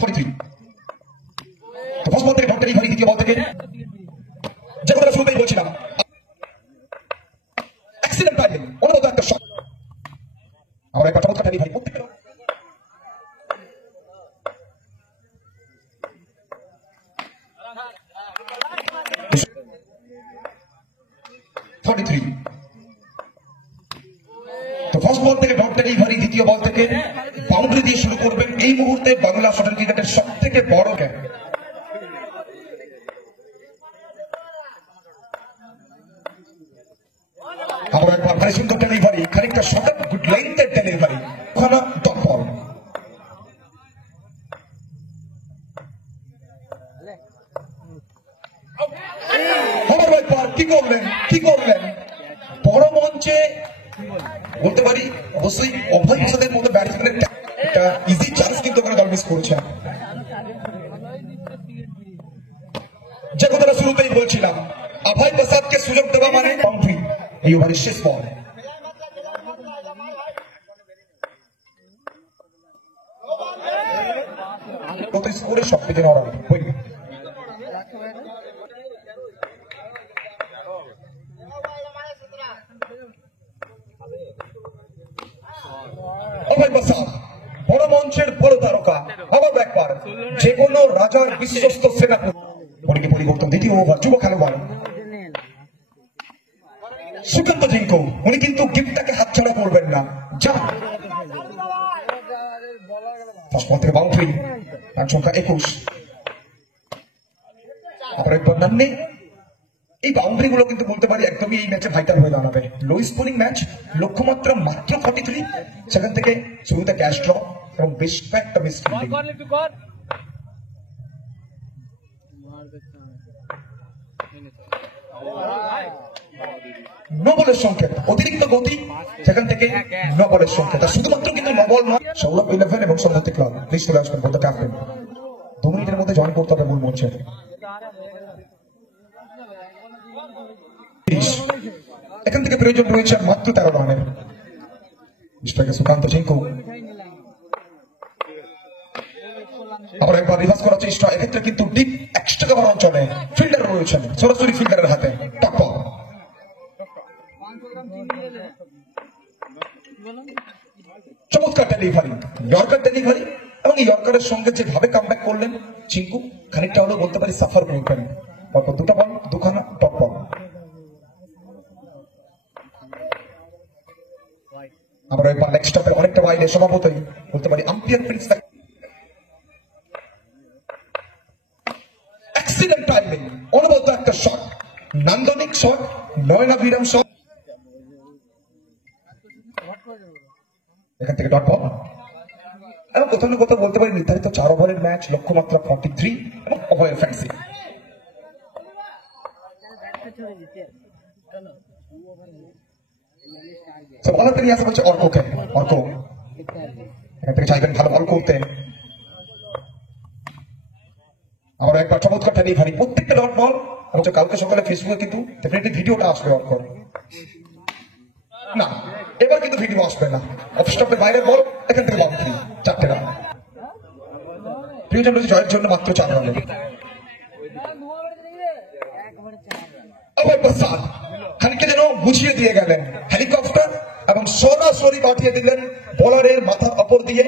43 তো ফার্স্ট বল থেকে dot delivery, দ্বিতীয় বল থেকে যে কথাটা শুরুতেই বলছিলাম, অ্যাক্সিডেন্ট টাইমিং অন্যত একটা শট। আমরা একটা চমৎকার ডেলিভারি প্রত্যেকটা 43 তো ফার্স্ট বল থেকে ডট ডেলিভারি, দ্বিতীয় বল থেকে বাউন্ডারি দিয়ে শুরু করবেন। এই মুহূর্তে বাংলা শটল ক্রিকেটের সব থেকে বড় ক্যাম্প। আবার একবার ভারী সুন্দর ডেলিভারি, খানিকটা শর্ট গুড লেন্থের ডেলিভারি, ওখানে ডট বল। আবার একবার কি করলেন বড় মঞ্চে বলতে পারি অবশ্যই অভয় প্রসাদের মতো ব্যাটসম্যানের একটা ইজি চান্স কিন্তু ওখানে দল মিস করছে। যে কথাটা শুরুতেই বলছিলাম, অভয় প্রসাদকে সুযোগ দেওয়া মানে বাউন্ডারি। এই ওভারের শেষ বল কত স্কোরে সব থেকে নরম অভয় প্রসাদ বড় মঞ্চের বড় তারকা। আবার একবার যে কোনো রাজার বিশ্বস্ত সেনাপতি পরিবর্তন, দ্বিতীয় ওভার যুব খেলোয়াড় সুকান্ত জিঙ্কু, উনি কিন্তু গিফটটাকে হাতছাড়া করবেন না। যা ফার্স্ট বল থেকে বাউন্ডারি, তার সংখ্যা 21। আবার একবার নান্নি, এই বাউন্ডারি গুলো কিন্তু বলতে পারি একদমই এই ম্যাচে ভাইটাল হয়ে দাঁড়াবে। লো স্কোরিং ম্যাচ, লক্ষ্যমাত্রা মাত্র 43, সেখান থেকে শুরুতে ক্যাশ ড্র এবং বেশ কয়েকটা মিস ফিল্ডিং। নো বলের সংকেত, অতিরিক্ত গতি, সেখান থেকে নো বলের সংকেত। আর শুধুমাত্র কিন্তু নো বল নয়, সৌরভ 11 এবং সৌরভ ক্লাব প্লিজ চলে আসবেন বলতে ক্যাপ্টেন। 2 মিনিটের মধ্যে জয়েন করতে হবে মূল মঞ্চে। এখান থেকে প্রয়োজন রয়েছে মাত্র 13 রানের। সুকান্ত জিঙ্কু আবার একবার রিভার্স করার চেষ্টা, এক্ষেত্রে কিন্তু ডিপ এক্সট্রা কভার অঞ্চলে ফিল্ডার রয়েছেন, সরাসরি ফিল্ডারের হাতে টপ বল। চমৎকার ডেলিভারি, ইয়র্কার ডেলিভারি, এবং ইয়র্কারের সঙ্গে যেভাবে কামব্যাক করলেন চিঙ্কু, খানিকটা হলেও বলতে পারি সাফার করবেন। পরপর দুটো বল, দুখানা টপ বল। আমরা একবার লেগ স্টপের অনেকটা বাইরে, স্বভাবতই বলতে পারি আম্পায়ার প্রিন্স। অ্যাক্সিডেন্ট টাইমিং অনবদ্য একটা শট, নান্দনিক শট, নয়নাভিরাম শট, এখান থেকে ডট বল। এবং কোথাও না কোথাও বলতে পারি নির্ধারিত 4 ওভারের ম্যাচ, লক্ষ্যমাত্রা 43 এবং অভয়ের ফ্যান্সি। বলাতে নিয়ে আসা বলছে অর্ককে, অর্ক এখান থেকে চাইবেন ভালো বল করতে। আমরা একবার চমৎকার ডেলিভারি, প্রত্যেকটা ডট বল। কালকে সকালে ফেসবুকে কিন্তু ডেফিনেটলি ভিডিওটা আসবে অর্ক না, এবার কিন্তু ভিডিও আসবে না। অফ স্টপের বাইরের বল, এখান থেকে বাউন্ডারি, 4টে রান। প্রয়োজন রয়েছে জয়ের জন্য মাত্র 4 রানের। অভয় প্রসাদ খানিকটা যেন বুঝিয়ে দিয়ে গেলেন হেলিকপ্টার, এবং সরাসরি পাঠিয়ে দিলেন বোলারের মাথার উপর দিয়ে।